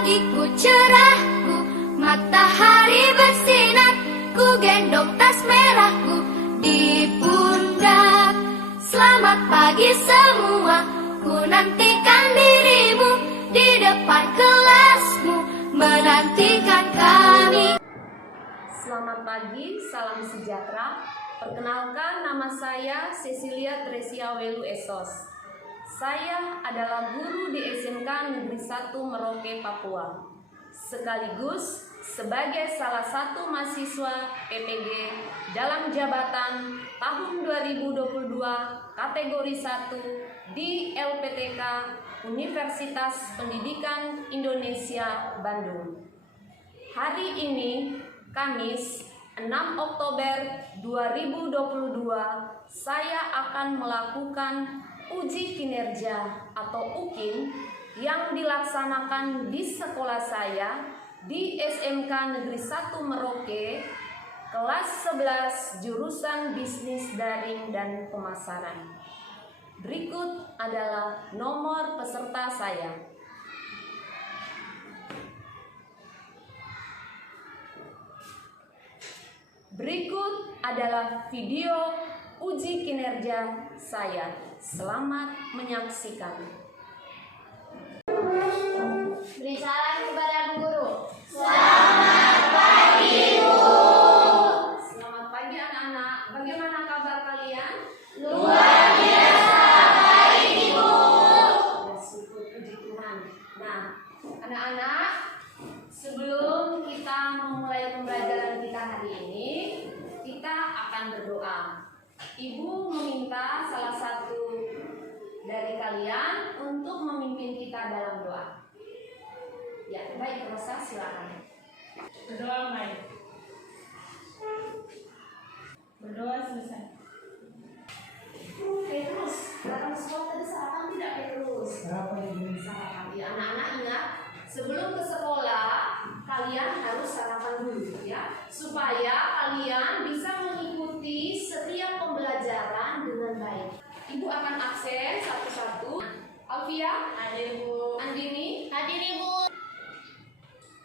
pagiku cerahku, matahari bersinar, ku gendong tas merahku di pundak. Selamat pagi semua, ku nantikan dirimu di depan kelasmu, menantikan kami. Selamat pagi, salam sejahtera. Perkenalkan, nama saya Cecilia Tresia Welu Esos. Saya adalah guru di SMK Negeri 1 Merauke, Papua. Sekaligus sebagai salah satu mahasiswa PPG dalam jabatan tahun 2022 kategori 1 di LPTK Universitas Pendidikan Indonesia Bandung. Hari ini Kamis 6 Oktober 2022 saya akan melakukan uji kinerja atau UKIN yang dilaksanakan di sekolah saya di SMK Negeri 1 Merauke kelas 11 jurusan Bisnis Daring dan Pemasaran. Berikut adalah nomor peserta saya. Berikut adalah video uji kinerja saya. Selamat menyaksikan. Beri salam kepada Bu Guru. Selamat pagi, Bu. Selamat pagi anak-anak. Bagaimana kabar kalian? Luar biasa baik, Ibu. Ya, syukur puji Tuhan. Nah, anak-anak, sebelum kita memulai pembelajaran kita hari ini, kita akan berdoa. Ibu meminta salah satu dari kalian untuk memimpin kita dalam doa. Ya, baik, Rosa, silakan. Berdoa, Mai. Berdoa selesai. Petrus, dalam sekolah tadi sarapan tidak Petrus? Sarapan ini. Sarapan. Ya, anak-anak ingat, sebelum ke sekolah kalian harus sarapan dulu ya, supaya kalian bisa mengikuti setiap pembelajaran dengan baik. Ibu akan absen satu-satu. Alfia, Hadir, Bu. Andini, Hadir, Ibu.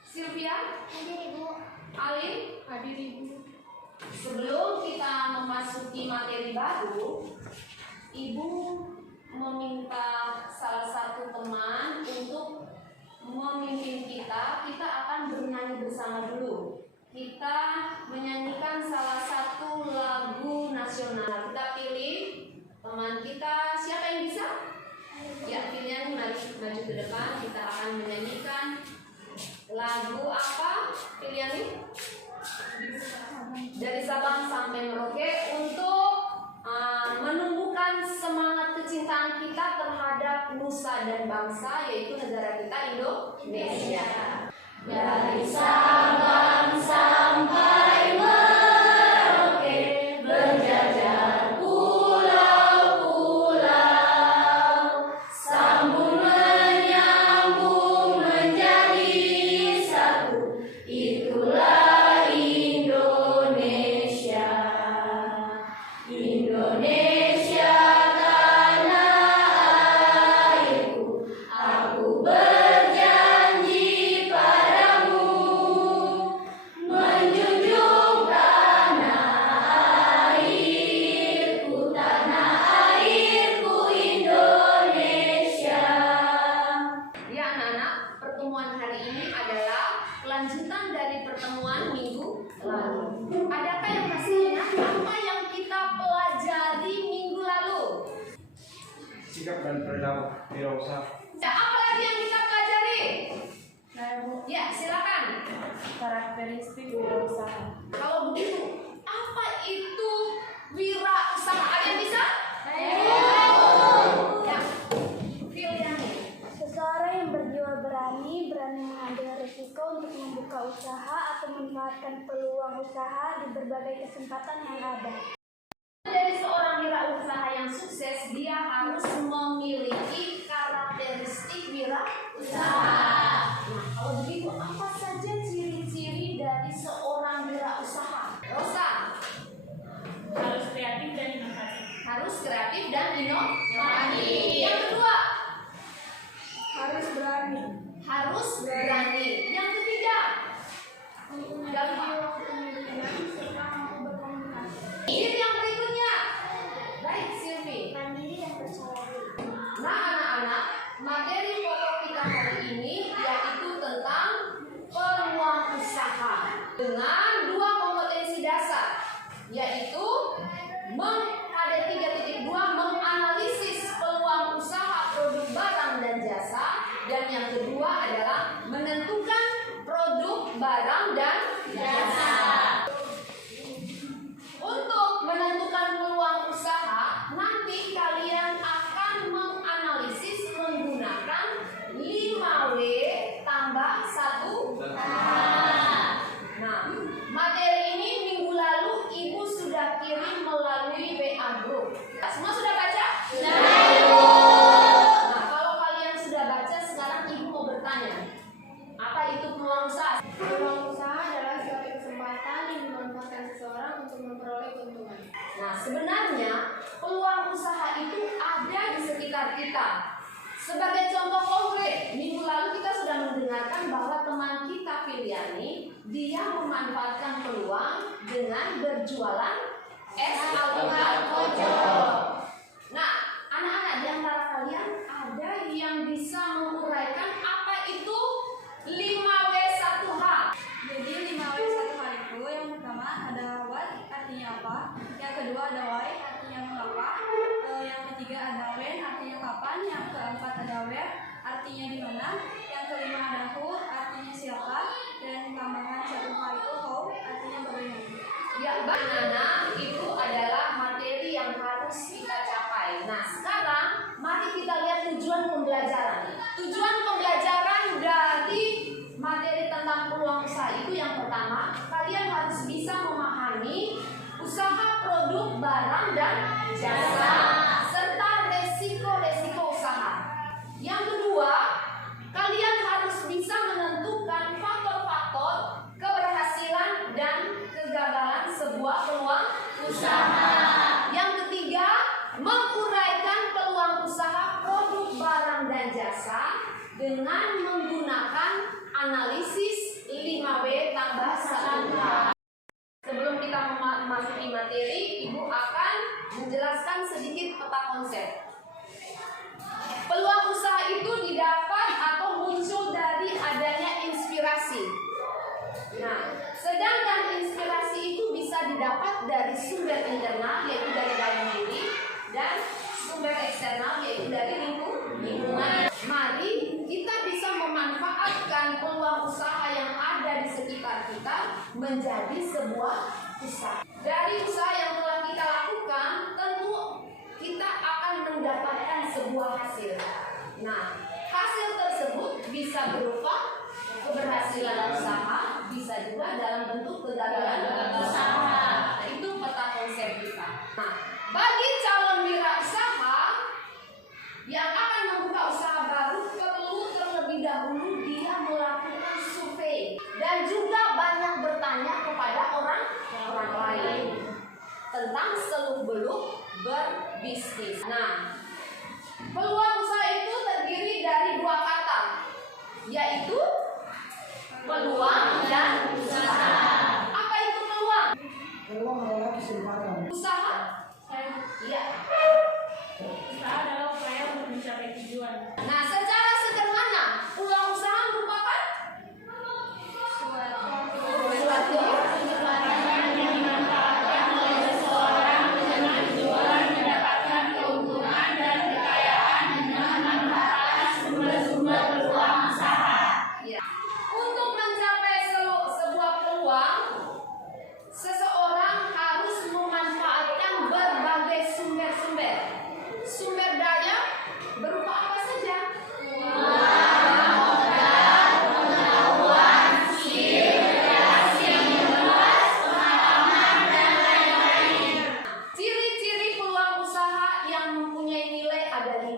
Sylvia, Hadir, Ibu. Alin. Hadir, Ibu. Sebelum kita memasuki materi baru, Ibu meminta salah satu teman untuk memimpin kita. Kita akan bernyanyi bersama dulu. Kita menyanyikan salah satu lagu nasional. Kita pilih teman kita, siapa yang bisa? Ya, pilihan maju ke depan. Kita akan menyanyikan lagu apa? Pilihannya? Dari Sabang sampai Merauke untuk menumbuhkan semangat kecintaan kita terhadap nusa dan bangsa, yaitu negara kita Indonesia. Dari Sabang sampai Merauke, berjajar pulau-pulau, sambung menyambung menjadi satu, itulah Indonesia. Indonesia tanah airku, aku berjanji padamu, menjunjung tanah airku Indonesia. Ya anak-anak, pertemuan hari ini adalah kelanjutan dari pertemuan minggu lalu. Adakah yang masih ingat apa yang kita pelajari minggu lalu? Sikap dan wirausaha. Ya, apa lagi yang kita pelajari? Saya, Bu. Ya, silakan. Karakteristik wirausaha. Kalau begitu, apa itu wirausaha? Ada yang bisa? Ya, pilihannya. Seseorang yang berjiwa berani mengambil risiko untuk membuka usaha atau memanfaatkan peluang usaha di berbagai kesempatan yang ada. Dari seorang wirausaha yang sukses, dia harus memiliki karakteristik wirausaha. Nah, kalau begitu, apa saja ciri-ciri dari seorang wirausaha? Rosa, Harus kreatif dan inovatif. harus kreatif dan inovatif. Inovatif. Yang kedua, Harus berani. harus berani. kedua adalah menentukan produk, barang, dan jasa. Untuk menentukan peluang usaha, nanti kalian akan menganalisis menggunakan 5W tambah 1H. Nah, materi ini minggu lalu Ibu sudah kirim melalui WA Group. Semua sudah baca? Nah, kalau kalian sudah baca, sekarang Ibu mau bertanya. Apa itu peluang usaha? Peluang usaha adalah suatu kesempatan yang dimanfaatkan seseorang untuk memperoleh keuntungan. Nah, sebenarnya peluang usaha itu ada di sekitar kita. Sebagai contoh konkret, minggu lalu kita sudah mendengarkan bahwa teman kita Filiani, dia memanfaatkan peluang dengan berjualan es alpukat kocok. Nah, anak-anak di antara kalian ada yang bisa menguraikan apa itu 5W1H? Jadi 5W1H itu yang pertama ada what artinya apa, yang kedua ada why artinya mengapa, yang ketiga ada when artinya kapan, yang keempat ada where artinya di mana, yang kelima ada who artinya siapa, dan tambahan 1H itu how artinya bagaimana. Ya, anak-anak, itu adalah materi yang harus kita capai. Nah, sekarang mari kita lihat tujuan pembelajaran. Tujuan pembelajaran dari materi tentang peluang usaha itu yang pertama, kalian harus bisa memahami usaha, produk, barang, dan jasa, serta resiko-resiko usaha. Yang kedua, kalian harus bisa menentukan faktor-faktor keberhasilan dan kegagalan sebuah peluang usaha. Yang ketiga, menguraikan peluang usaha, produk, barang, dan jasa dengan menggunakan analisis 5W tambah 1H. Sebelum kita memasuki materi, Ibu akan menjelaskan sedikit peta konsep. Peluang usaha itu didapat atau muncul dari adanya inspirasi. Nah, sedangkan inspirasi itu bisa didapat dari sumber internal, yaitu dari dalam diri, dan sumber eksternal, yaitu dari lingkungan. Mari kita bisa memanfaatkan peluang usaha yang ada di sekitar kita menjadi sebuah usaha. Dari usaha yang telah kita lakukan, tentu kita akan mendapatkan sebuah hasil. Nah, hasil tersebut bisa berupa keberhasilan usaha, bisa juga dalam bentuk kegagalan usaha. Nah, itu peta konsep kita. Nah, bagi calon wirausaha yang akan membuka usaha baru, perlu terlebih dahulu dia melakukan survei dan juga banyak bertanya kepada orang lain tentang seluk-beluk berbisnis. Nah, peluang usaha itu terdiri dari dua kata, yaitu peluang dan usaha. Apa itu peluang? Peluang adalah kesempatan. Usaha? Iya. Usaha adalah upaya untuk mencapai tujuan. Nah, secara sederhana, peluang usaha merupakan suatu yang dimanfaatkan oleh seseorang dengan tujuan mendapatkan keuntungan dan kekayaan dengan memanfaatkan sumber-sumber peluang usaha. ya. Untuk mencapai sebuah peluang, seseorang harus memanfaatkan berbagai sumber-sumber. Sumber daya berupa apa saja? Ciri-ciri peluang usaha yang mempunyai nilai ada 5.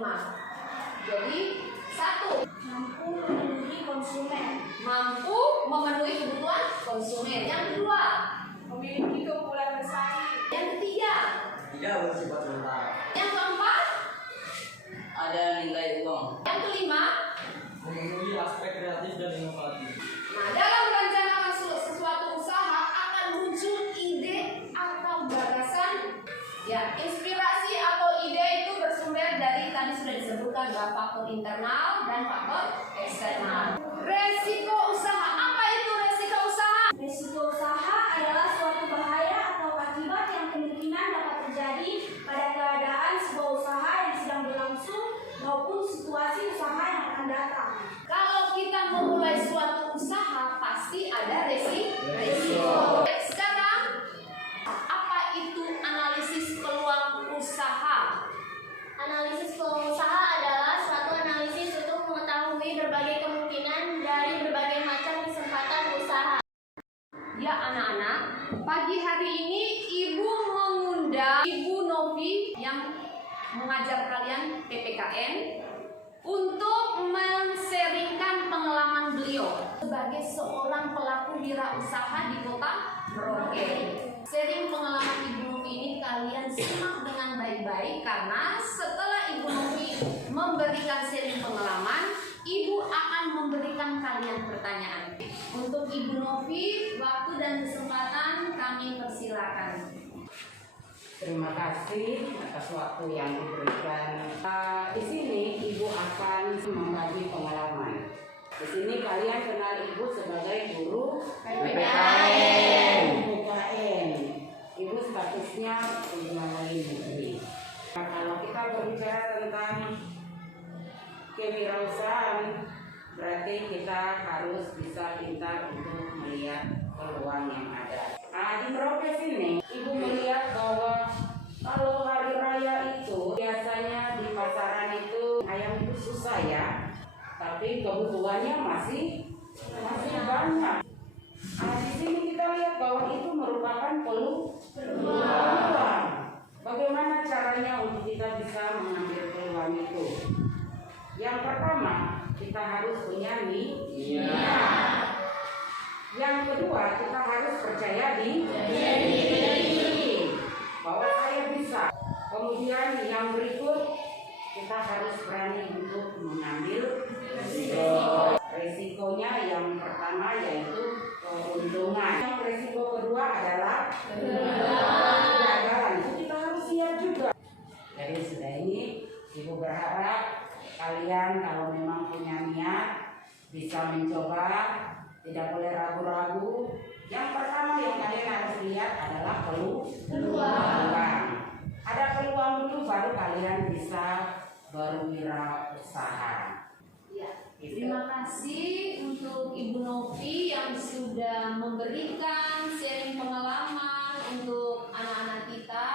Jadi, 1. Mampu memenuhi konsumen, Mampu memenuhi kebutuhan konsumen. Yang kedua. Memiliki keunggulan bersaing. Yang ketiga. Tidak bersifat sementara. Yang keempat. Ada nilai uang. Yang kelima. Memenuhi aspek kreatif dan inovatif. Nah, dalam merencanakan sesuatu usaha akan muncul ide atau gagasan. Ya, inspirasi atau ide itu bersumber dari tadi sudah disebutkan bahwa faktor internal dan faktor eksternal. Resiko usaha. Apa itu resiko usaha? Risiko usaha adalah suatu bahaya atau akibat yang kemungkinan dapat terjadi pada keadaan sebuah usaha yang sedang berlangsung maupun situasi usaha yang akan datang. Kalau kita Ya anak-anak, pagi hari ini Ibu mengundang Ibu Novi yang mengajar kalian PPKN untuk men-sharingkan pengalaman beliau sebagai seorang pelaku wirausaha di Kota Merauke. Sharing pengalaman Ibu Novi ini kalian simak dengan baik-baik karena setelah Ibu Novi memberikan sharing pengalaman, Ibu akan memberikan kalian pertanyaan. Untuk Ibu Novi, waktu dan kesempatan kami persilakan. Terima kasih atas waktu yang diberikan. Di sini Ibu akan membagi pengalaman. Di sini kalian kenal Ibu sebagai guru PPKN. Ibu statusnya pegawai negeri. Nah, kalau kita berbicara tentang kewirausahaan, berarti kita harus bisa pintar untuk melihat peluang yang ada. Di Merauke sini, Ibu melihat bahwa kalau hari raya itu biasanya di pasaran itu ayam itu susah ya, tapi kebutuhannya masih banyak. Di sini kita lihat bahwa itu merupakan peluang. Bagaimana caranya untuk kita bisa mengambil peluang itu? Yang pertama, kita harus punya niat. Yang kedua, kita harus percaya diri bahwa saya bisa. Kemudian yang berikut, kita harus berani untuk mengambil risiko. Risikonya yang pertama yaitu keuntungan. Yang risiko kedua adalah kegagalan. Itu kita harus siap juga. Jadi sudah ini, Ibu berharap kalian kalau memang punya niat bisa mencoba, tidak boleh ragu-ragu. Yang pertama yang kalian harus lihat adalah peluang. Ada peluang dulu baru kalian bisa berwirausaha. Ya, terima kasih untuk Ibu Novi yang sudah memberikan sharing pengalaman untuk anak-anak kita.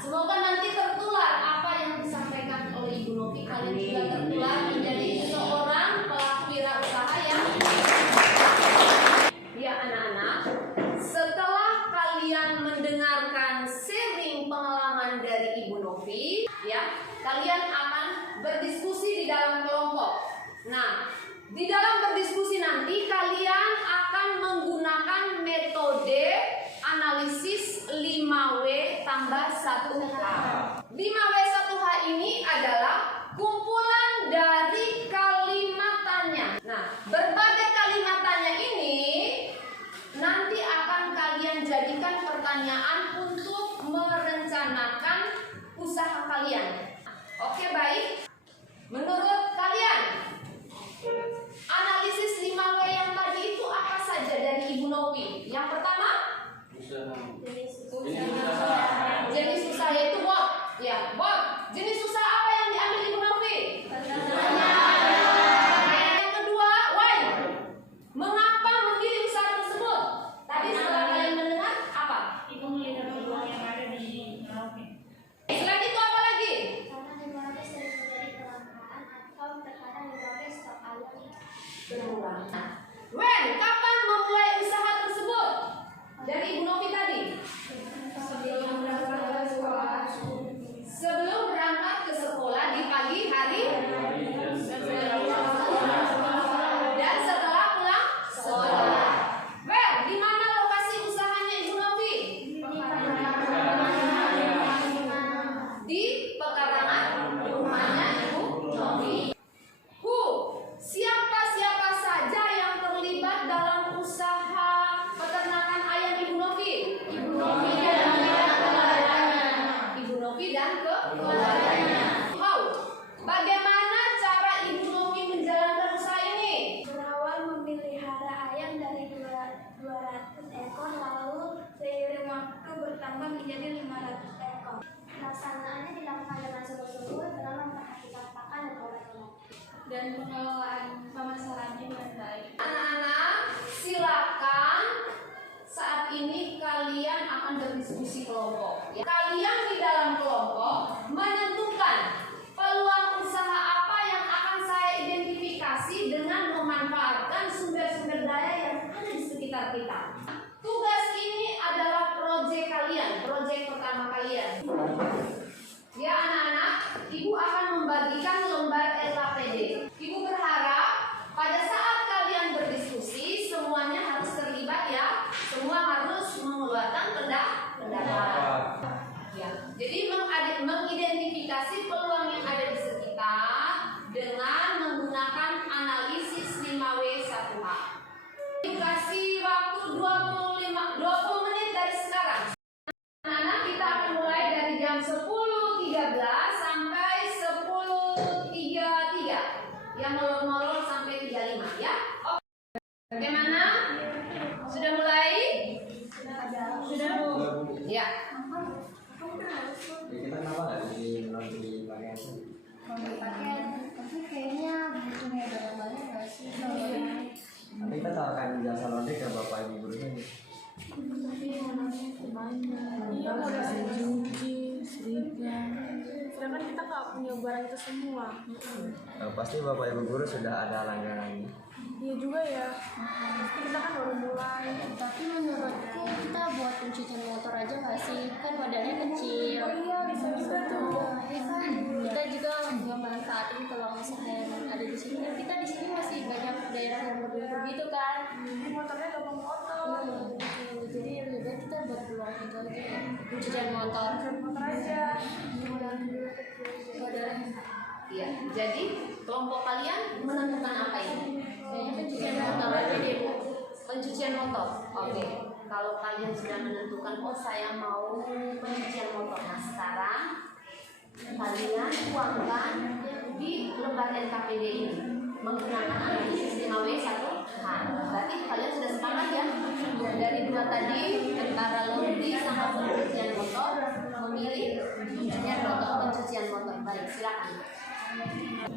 Semoga nanti tertular apa yang disampaikan oleh Ibu Novi, kalian juga tertular menjadi seorang pelaku wirausaha yang. Ya anak-anak, setelah kalian mendengarkan sharing pengalaman dari Ibu Novi, ya, kalian akan berdiskusi di dalam kelompok. Nah, di dalam berdiskusi nanti kalian akan menggunakan metode analisis 5W tambah 1H. 5W 1H ini adalah kumpulan dari kalimat tanya. Nah, berbagai kalimat tanya ini nanti akan kalian jadikan pertanyaan untuk merencanakan usaha kalian. Oke, baik. Menurut kalian, analisis 5W yang tadi itu apa saja dari Ibu Novi? Yang pertama, jenis usaha yaitu Bob. Ya, Bob. Jenis usaha apa yang diambil Ibu Novi? Yang kedua, why? Mengapa memilih usaha tersebut? Tadi setelah kalian mendengar apa? Ibu melihat peluang yang ada di Merauke. Selain itu apa lagi? Karena di Merauke sering terjadi kelangkaan atau terkadang di Merauke stok ayam Berkurang. When? Kapan memulai usaha tersebut? Dari Ibu Novi tadi? Sebelum berangkat ke sekolah di pagi hari dan setelah pulang sekolah. Where? Di mana lokasi usahanya Ibu Novi? Di pekarangan rumahnya Ibu Novi. Who? Siapa saja yang terlibat dalam usaha peternakan ayam Ibu Novi? Ibu Novi dan keluarganya. How? Bagaimana cara Ibu Novi menjalankan usaha ini? berawal memelihara ayam dari 200 ekor lalu seiring waktu bertambah menjadi 500 ekor. Pelaksanaannya dilakukan dengan sungguh-sungguh dalam memperhatikan pakan dan obat-obatan Dan pengelolaan pemasarannya dengan baik. Anak-anak, silakan saat ini kalian akan berdiskusi kelompok. Ya. Kalian di dalam kelompok menentukan peluang usaha apa yang akan saya identifikasi dengan memanfaatkan sumber-sumber daya yang ada di sekitar kita. Tugas Kasih waktu 20 menit dari sekarang. Anak-anak, kita akan mulai dari jam 10.13 sampai 10.33. Yang molor-molor sampai 35 ya. Oke. Bagaimana? Sudah mulai? Sudah. Ya. Kita kenapa nggak di pakaian? Tapi kayaknya butuh modal banyak nggak sih? Nanti kita tawarkan jasa laundry ke bapak ibu gurunya nih. Iya, mau mesin cuci, setrika. Sedangkan kita nggak punya barang itu semua. Pasti bapak ibu guru sudah ada langganannya. Iya juga ya. Kita kan baru mulai. Tapi menurutku kita buat pencucian motor aja nggak sih? Kan modalnya kecil. Oh iya, bisa juga tuh. Ya kan? Kita juga nggak manfaatin kalau misalnya ada di sini. Kita di sini masih banyak daerah yang berbeda gitu kan. Motornya gampang kotor. Jadi lebih baik kita buat peluang itu aja ya. Pencucian motor. Motor aja. Iya. Jadi kelompok kalian menentukan apa ini? Kayaknya pencucian motor aja deh Bu. Pencucian motor. Oke. Kalau kalian sudah menentukan, oh saya mau pencucian motor. Nah sekarang kalian tuangkan di lembar NKPD ini menggunakan analisis 5W1H. Berarti kalian sudah sepakat ya? Dari dua tadi antara laundry sama pencucian motor, memilih pencucian motor. Baik, silakan.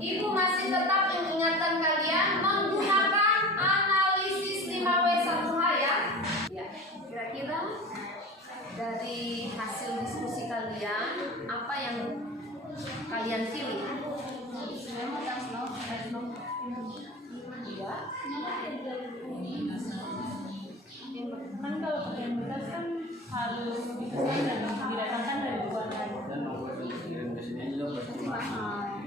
Ibu masih tetap mengingatkan kalian menggunakan analisis 5W1H ya. Ya, kira-kira dari hasil diskusi kalian apa yang kalian pilih? Saya mau tes no. Iya. Kan kalau pakai bekas kan harus dipesan dan didatangkan dari luar kan. Dan nomor yang kirim ke sini juga pasti mahal.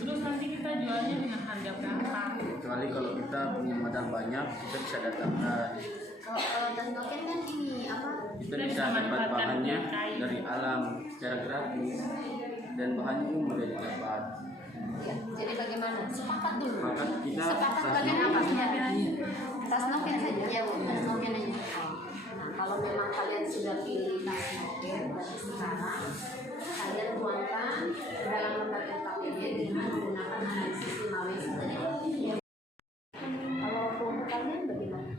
Terus nanti kita jualnya dengan harga berapa? Kecuali kalau kita punya modal banyak, kita bisa datangkan. Kalau tes noken kan ini apa? Kita bisa dapat bahannya dari alam secara gratis dan bahannya pun mudah didapat. Ya, jadi bagaimana? Sepakat dulu. Maka kita Sepakat tas bagian apa? Tas noken saja. Ya Bu, tes noken aja. Nah, kalau memang kalian sudah pilih tas noken, berarti sekarang kalian tuangkan dalam lembar NKPD dengan menggunakan analisis 5W1H. Kalau kelompok kalian bagaimana?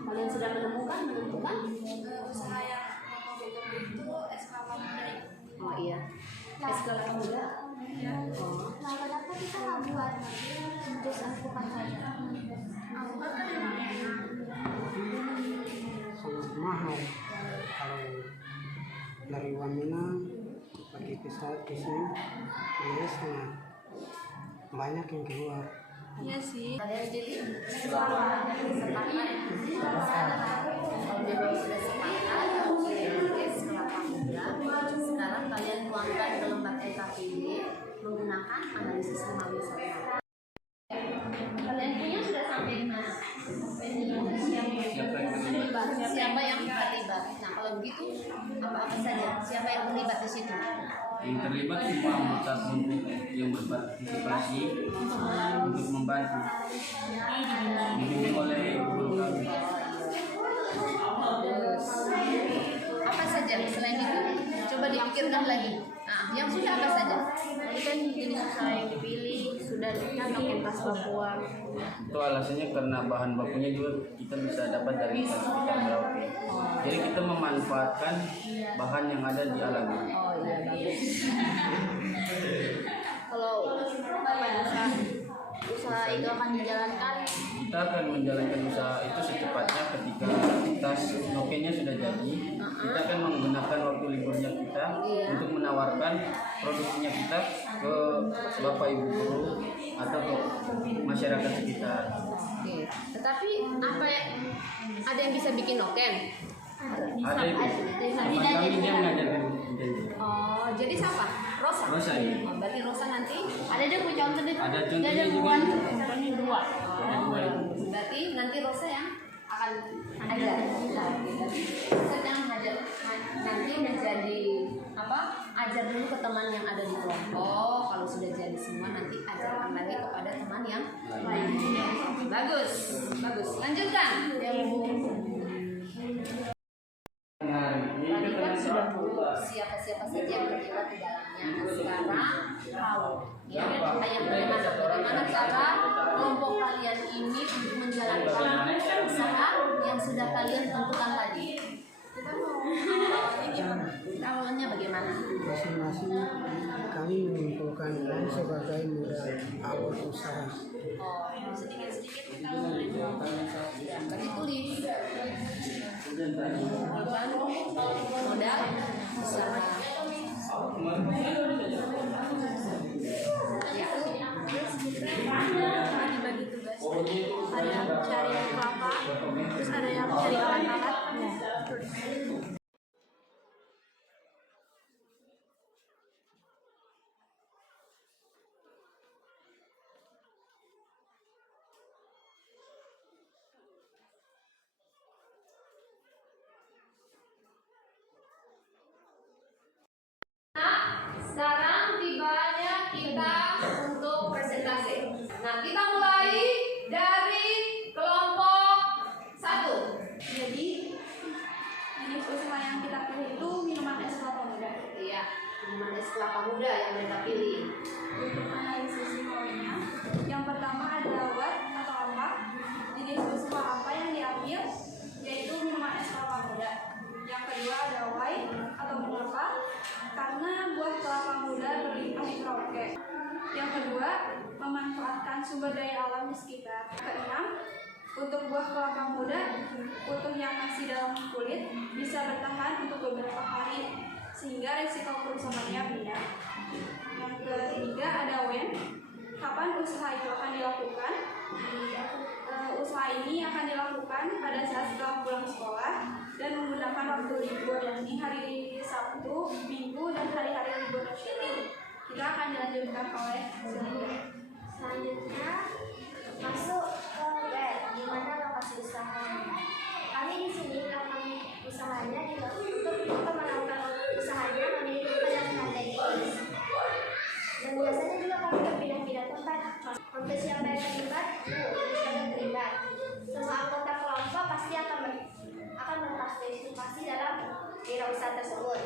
Kalian sudah menentukan? Usaha yang itu SK Pemuda. Oh iya. SK Pemuda. Oh. Nah, kenapa kita nggak buat jus alpukat saja? Alpukat kan memang enak. Sangat mahal kalau dari Wamena pergi ke saat ke sini dia sangat banyak yang keluar. Iya sih. Kalian pilih sepakat. Kalau memang sudah sepakat, SK Pemuda. Sekarang kalian tuangkan ke lembar NKPD menggunakan analisis 5W1H. Kalian punya sudah sampai di mana? Siapa yang terlibat? Nah kalau begitu apa saja? Siapa yang terlibat di situ? Yang terlibat semua anggota kelompok yang berpartisipasi untuk membantu dibimbing oleh guru kami. Apa saja selain itu? Coba dipikirkan lagi. Nah, yang sudah apa saja? Ini kan jenis usaha yang dipilih sudah kan noken tas Papua. Itu alasannya karena bahan bakunya juga kita bisa dapat dari sertifikat Merauke. Jadi kita memanfaatkan bahan yang ada di alam. Oh iya bagus. Kalau usaha itu akan dijalankan, Kita akan menjalankan usaha itu secepatnya ketika tas nokennya sudah jadi. Kita akan menggunakan waktu liburnya kita untuk menawarkan produksinya kita ke bapak ibu guru atau ke masyarakat sekitar. Oke. Tetapi ada yang bisa bikin noken? Ada ibu. Teman kami dia mengajarkan. Oh, jadi siapa? Rosa. Rosa, iya. Oh, berarti Rosa nanti ada deh Bu contoh deh. Ada contohnya Ada juga. Contohnya dua. Ada dua ibu. berarti nanti Rosa yang akan ajar. Berarti Rosa yang mengajar nanti menjadi apa? Ajar dulu ke teman yang ada di kelompok. Kalau sudah jadi semua nanti ajarkan lagi kepada teman yang lain. Bagus, bagus. Lanjutkan. Tadi kan sudah siapa-siapa saja yang terlibat di dalamnya. Sekarang kau, ya, bagaimana cara kelompok kalian ini untuk menjalankan usaha yang sudah kalian tentukan tadi? Awalnya bagaimana? Masing-masing kami mengumpulkan uang sebagai modal awal usaha. Oh, sedikit-sedikit kita kami tulis mengumpulkan modal usaha. Ya. Bagi-bagi tugas. Ada yang cari kelapa, terus ada yang cari alat-alat. Sekarang tibanya kita untuk presentasi. Nah, kita mulai dari kelompok 1. Jadi jenis usaha yang kita pilih itu minuman es kelapa muda. Iya, minuman es kelapa muda yang mereka pilih. Untuk analisis simbolnya, yang pertama ada watt atau apa, jenis usaha apa yang diambil, yaitu minuman es kelapa muda. Yang kedua ada why atau mengapa, karena buah kelapa muda berlimpah di Merauke. Yang kedua, memanfaatkan sumber daya alam di sekitar. Keenam, untuk buah kelapa muda, utuh yang masih dalam kulit bisa bertahan untuk beberapa hari, sehingga risiko kerusakannya rendah. Yang ketiga ada when, kapan usaha itu akan dilakukan. Usaha ini akan dilakukan pada saat setelah pulang sekolah dan menggunakan waktu libur, yakni hari Sabtu, Minggu, dan hari-hari libur nasional. Kita akan dilanjutkan oleh Selanjutnya masuk ke web, di mana lokasi usahanya. Kami di sini melakukan usahanya untuk melakukan usahanya memiliki pada strategis. Dan biasanya juga kami berpindah-pindah tempat. Untuk siapa yang terlibat, siapa terlibat. Semua anggota kelompok pasti akan berpartisipasi dalam wirausaha tersebut.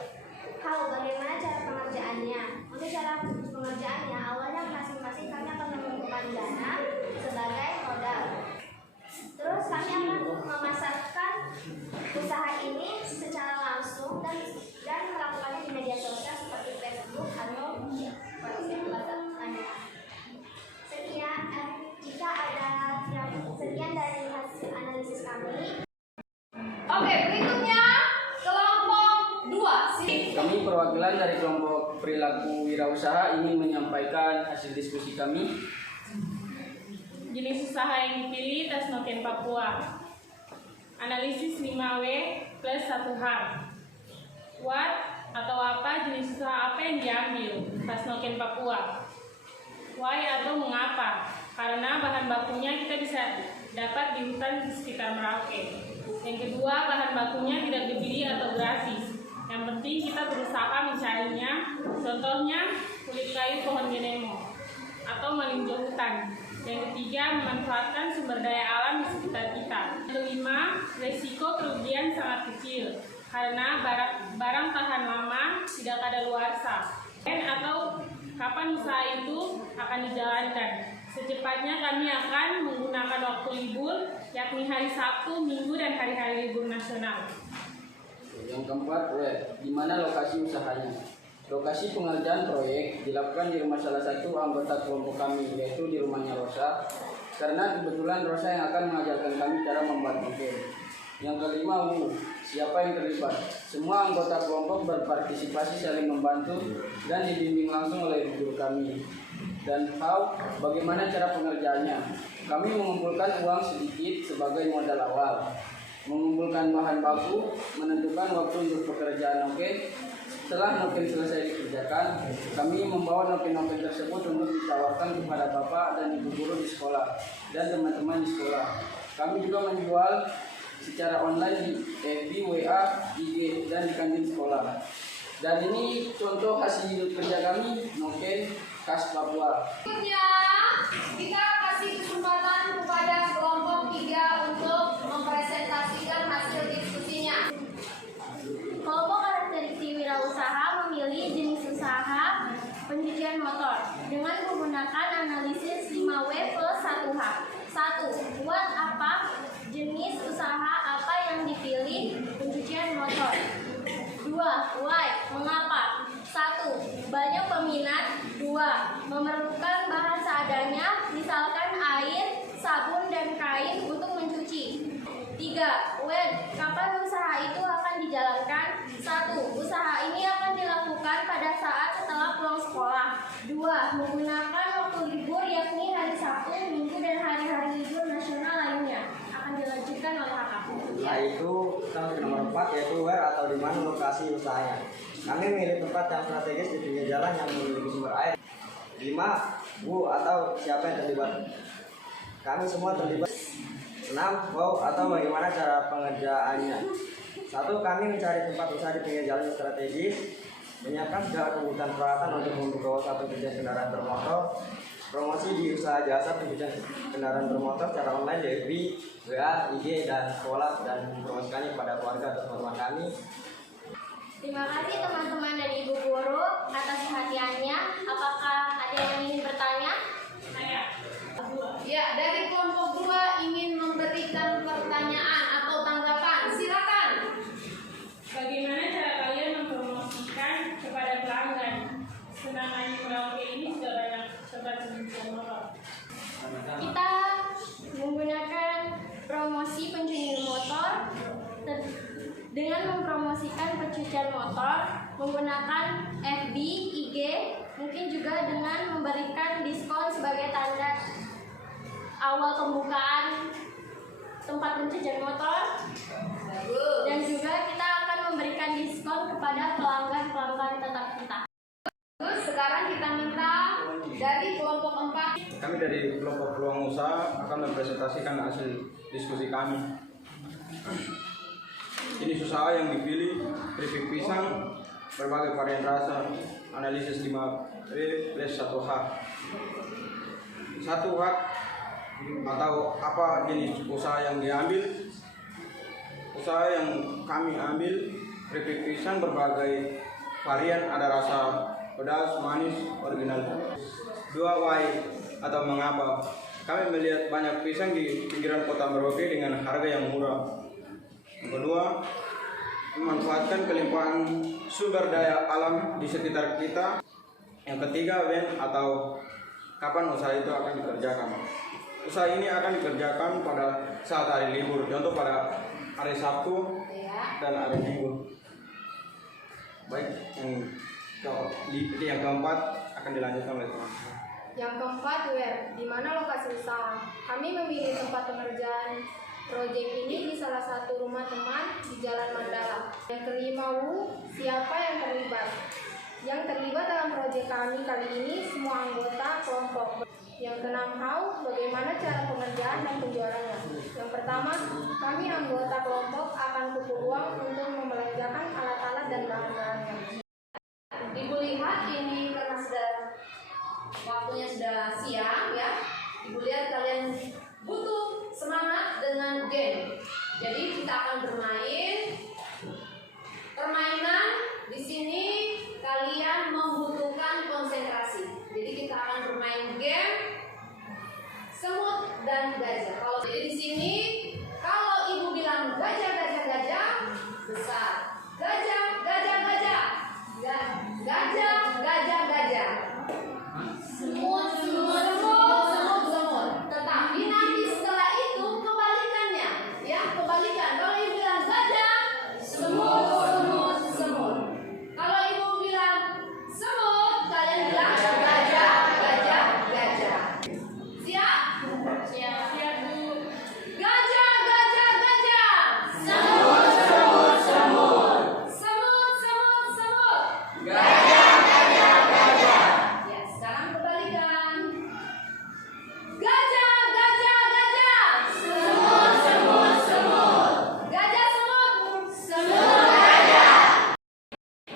Bagaimana cara pengerjaannya? Untuk cara pengerjaannya, awalnya masing-masing kami akan mengumpulkan dana sebagai modal. Terus kami akan memasarkan usaha ini secara langsung dan melakukannya di media sosial seperti Facebook atau sekian dari hasil analisis kami. Oke, berikutnya kelompok 2. Sini. Kami perwakilan dari kelompok perilaku wirausaha ingin menyampaikan hasil diskusi kami. Jenis usaha yang dipilih Tasnoken Papua. Analisis 5W plus 1H. What atau apa jenis usaha apa yang diambil Tasnoken Papua. Why atau mengapa? Karena bahan bakunya kita bisa dapat di hutan di sekitar Merauke. Yang kedua, bahan bakunya tidak dibeli atau gratis. Yang penting kita berusaha mencarinya. Contohnya kulit kayu pohon genemo atau meninjau hutan. Yang ketiga, memanfaatkan sumber daya alam di sekitar kita. Yang kelima, resiko kerugian sangat kecil karena barang tahan lama, tidak kadaluarsa. Atau kapan usaha itu akan dijalankan. Secepatnya kami akan menggunakan waktu libur, yakni hari Sabtu, Minggu, dan hari-hari libur nasional. Yang keempat, di mana lokasi usahanya? Lokasi pengerjaan proyek dilakukan di rumah salah satu anggota kelompok kami, yaitu di rumahnya Rosa, karena kebetulan Rosa yang akan mengajarkan kami cara membuat mobil. Yang kelima, siapa yang terlibat? Semua anggota kelompok berpartisipasi saling membantu dan dibimbing langsung oleh guru kami. Dan bagaimana cara pengerjaannya? Kami mengumpulkan uang sedikit sebagai modal awal, mengumpulkan bahan baku, menentukan waktu untuk pekerjaan noken. Setelah noken selesai dikerjakan, kami membawa noken-noken tersebut untuk ditawarkan kepada bapak dan ibu guru di sekolah dan teman-teman di sekolah. Kami juga menjual secara online di FB, WA, IG, dan di kantin sekolah. Dan ini contoh hasil kerja kami, noken khas Papua. Berikutnya, kita kasih kesempatan kepada kelompok 3 untuk menggunakan analisis 5W plus 1H. 1. What apa jenis usaha apa yang dipilih pencucian motor. 2. Why mengapa. 1. Banyak peminat. 2. Memerlukan bahan seadanya, misalkan air, sabun, dan kain untuk mencuci. 3. When kapan usaha itu akan dijalankan. 1. Usaha ini akan dilakukan pada saat setelah pulang sekolah. 2. Menggunakan waktu libur yakni hari Sabtu, Minggu, dan hari-hari libur nasional lainnya. Akan dilanjutkan oleh kakak. Nah itu kita nomor 4 yaitu where atau di mana lokasi usahanya. Kami memilih tempat yang strategis di pinggir jalan yang memiliki sumber air. 5. Who atau siapa yang terlibat. Kami semua terlibat. 6. How atau bagaimana cara pengerjaannya. 1. Kami mencari tempat usaha di pinggir jalan yang strategis, menyiapkan segala kebutuhan peralatan untuk membuka usaha pencucian kendaraan bermotor, promosi di usaha jasa pencucian kendaraan bermotor secara online di FB, WA, IG, dan sekolah, dan mempromosikannya kepada keluarga atau teman-teman kami. Terima kasih teman-teman dan ibu guru atas perhatiannya. Apakah ada yang ingin bertanya? Ya, dari kelompok 2 ingin memberikan pertanyaan atau tanggapan. Silakan. Bagaimana cara kalian mempromosikan kepada pelanggan? Senang Merauke ini sudah banyak tempat pencucian motor. Kita menggunakan promosi pencucian motor dengan mempromosikan pencucian motor menggunakan FB, IG, mungkin juga dengan memberikan diskon sebagai tanda awal pembukaan tempat pencucian motor. Dan juga kita akan memberikan diskon kepada pelanggan-pelanggan tetap kita. Sekarang kita minta dari kelompok 4. Kami dari kelompok peluang usaha akan mempresentasikan hasil diskusi kami. Jenis usaha yang dipilih, keripik pisang, berbagai varian rasa, analisis 5W plus 1H. 1H atau apa jenis usaha yang diambil. Usaha yang kami ambil, keripik pisang berbagai varian, ada rasa pedas, manis, original. 2. Why atau mengapa. Kami melihat banyak pisang di pinggiran kota Merauke dengan harga yang murah. Yang kedua, memanfaatkan kelimpahan sumber daya alam di sekitar kita. Yang ketiga, when atau kapan usaha itu akan dikerjakan. Usaha ini akan dikerjakan pada saat hari libur, contoh pada hari Sabtu dan hari Minggu. Baik, yang keempat akan dilanjutkan oleh teman-teman. Yang keempat, where, di mana lokasi usaha. Kami memilih tempat pengerjaan proyek ini di salah satu rumah teman di Jalan Mandala. Yang kelima, who, siapa yang terlibat. Yang terlibat dalam proyek kami kali ini semua anggota kelompok. Yang keenam, how, bagaimana cara pengerjaan dan penjualannya. Yang pertama, kami anggota kelompok akan kumpul uang untuk membelanjakan alat-alat dan bahan-bahannya. Ibu lihat ini karena sudah waktunya sudah siang ya. Ibu lihat kalian butuh semangat dengan game. Jadi kita akan bermain permainan. Di sini kalian membutuhkan konsentrasi. Jadi kita akan bermain game semut dan gajah. Kalau jadi di sini kalau ibu bilang gajah gajah gajah besar, gajah gajah gajah, gajah gajah gajah, semut semut semut semut semut. Tetapi nanti setelah itu kebalikannya, ya kebalikan. Kalau ibu bilang gajah, semut semut semut. Kalau ibu bilang semut, kalian bilang gajah gajah gajah. Siap? Siap. Siap Bu. Gajah gajah gajah. Semut semut semut. Semut semut semut. Gajah gajah gajah. Ya, sekarang kebalikan. Gajah gajah gajah. Semut semut semut. Gajah semut. Semut gajah.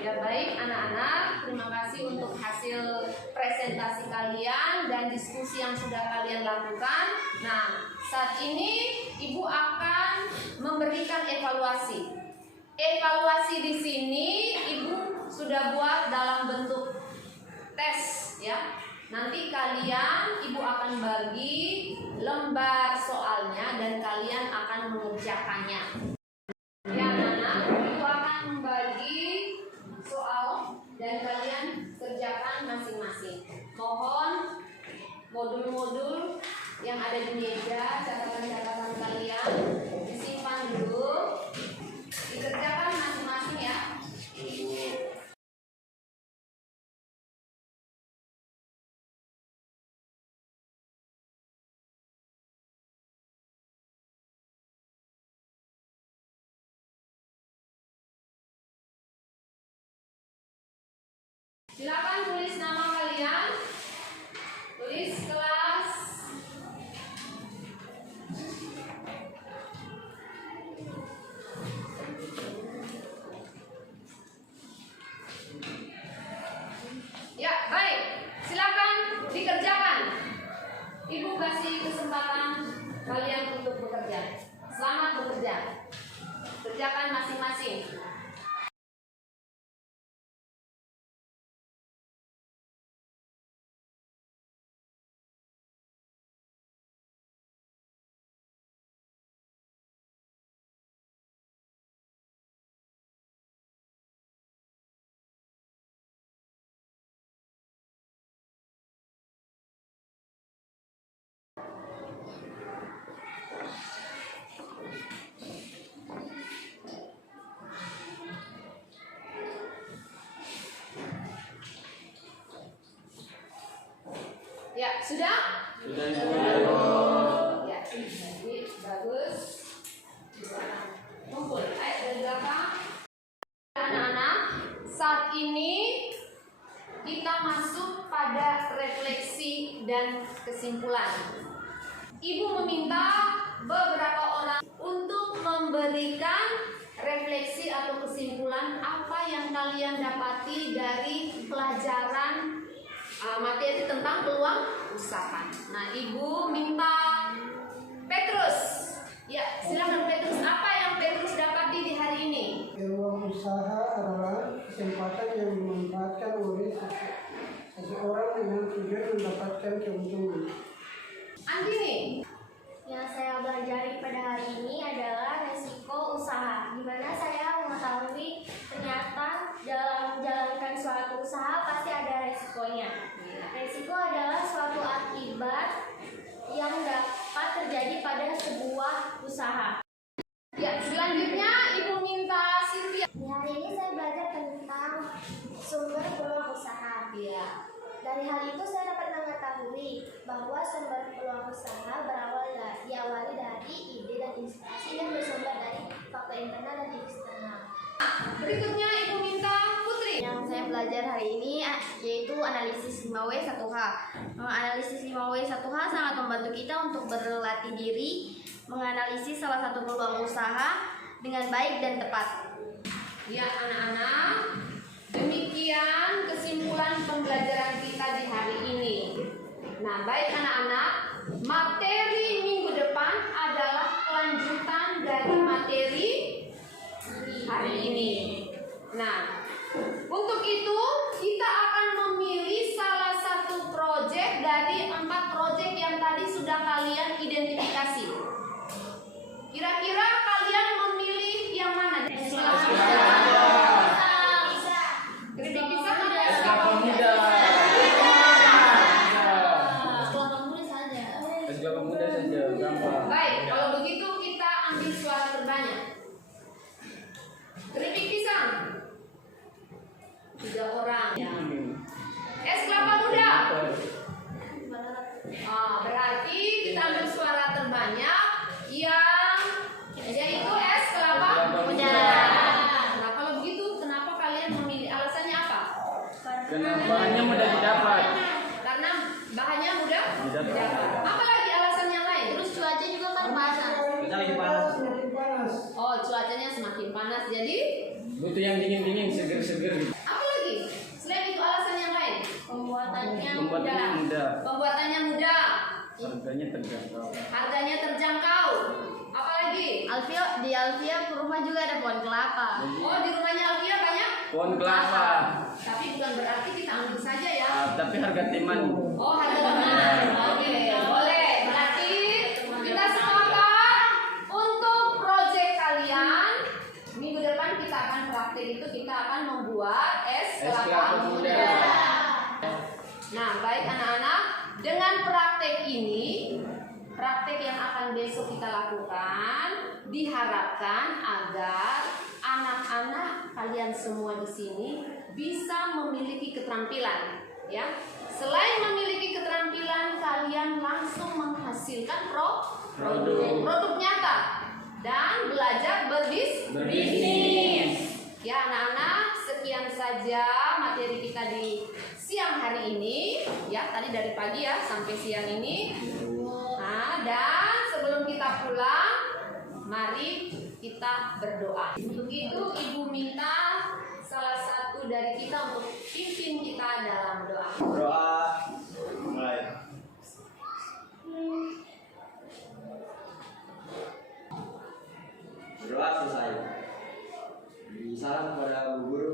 Ya baik anak-anak, terima kasih untuk hasil presentasi kalian dan diskusi yang sudah kalian lakukan. Nah, saat ini Ibu akan memberikan evaluasi. Evaluasi di sini Ibu sudah buat dalam bentuk tes ya. Nanti kalian, ibu akan bagi lembar soalnya dan kalian akan mengerjakannya. Ya, anak-anak, ibu akan membagi soal dan kalian kerjakan masing-masing. Mohon modul-modul yang ada di meja, catatan-catatan kalian disimpan dulu, dikerjakan masing-masing ya. Silakan tulis nama kalian, tulis kelas. Ya, baik. Silakan dikerjakan. Ibu kasih kesempatan kalian untuk bekerja. Selamat bekerja. Kerjakan masing-masing. Ya, sudah? Sudah. Ya, jadi bagus. Kumpul. Ayo dari belakang. Anak-anak, saat ini kita masuk pada refleksi dan kesimpulan. Ibu meminta beberapa orang untuk memberikan refleksi atau kesimpulan apa yang kalian dapati dari pelajaran materi tentang peluang usaha. Nah, ibu minta Petrus. Ya, silakan Petrus. Apa yang Petrus dapati di hari ini? Peluang usaha adalah kesempatan yang dimanfaatkan oleh seseorang dengan tujuan mendapatkan keuntungan. Andini. Yang saya pelajari pada hari ini adalah resiko usaha, di mana saya mengetahui ternyata dalam menjalankan suatu usaha pasti ada resikonya. Resiko adalah suatu akibat yang dapat terjadi pada sebuah usaha. Ya, selanjutnya ibu minta Cynthia. Di hari ini saya belajar tentang sumber peluang usaha. Ya. Dari hal itu saya dapat mengetahui bahwa sumber peluang usaha diawali dari ide dan inspirasi yang bersumber dari faktor internal dan eksternal. Berikutnya ibu minta Putri. Yang saya belajar hari ini yaitu analisis 5W 1H. Analisis 5W 1H sangat membantu kita untuk berlatih diri menganalisis salah satu peluang usaha dengan baik dan tepat. Ya, anak-anak, demikian kesimpulan pembelajaran kita di hari ini. Nah, baik anak-anak, materi minggu depan adalah kelanjutan dari materi hari ini. Nah, untuk itu kita akan memilih salah satu proyek dari 4 proyek yang tadi sudah kalian identifikasi. Kira-kira kalian memilih yang mana? Keripik pisang atau es kelapa muda? Es kelapa muda saja, gampang. Baik, kalau begitu kita ambil suara terbanyak. Keripik pisang 3 orang. Es kelapa muda. Berarti kita ambil suara terbanyak yang yaitu es kelapa muda. Nah, kalau begitu kenapa kalian memilih? Alasannya apa? Karena bahannya mudah didapat. Karena bahannya mudah didapat. Apalagi alasan yang lain? Terus cuaca juga kan panas. Kita lagi panas. Oh, cuacanya semakin panas. Jadi Butuh yang dingin-dingin, seger-seger. apa lagi? Selain itu alasan yang lain? Pembuatannya mudah. Pembuatannya mudah. Harganya terjangkau. Harganya terjangkau. Apalagi? Di Alfia rumah juga ada pohon kelapa. Oh, di rumahnya Alfia banyak Pohon kelapa. Tapi bukan berarti kita ambil saja ya. Tapi harga teman. Oh, harga teman. Oke, boleh. Berarti kita sepakat untuk proyek kalian minggu depan kita akan praktik itu, kita akan membuat es kelapa muda. Nah, baik anak-anak, dengan praktek ini, praktek yang akan besok kita lakukan, diharapkan agar anak-anak kalian semua di sini bisa memiliki keterampilan, ya. Selain memiliki keterampilan, kalian langsung menghasilkan produk nyata dan belajar berbisnis. Ya anak-anak, sekian saja materi kita di siang hari ini. Ya, tadi dari pagi ya sampai siang ini. Nah, dan sebelum kita pulang, mari kita berdoa. Untuk itu, Ibu minta salah satu dari kita untuk pimpin kita dalam doa. Doa mulai. Berdoa selesai. Salam kepada Bu Guru.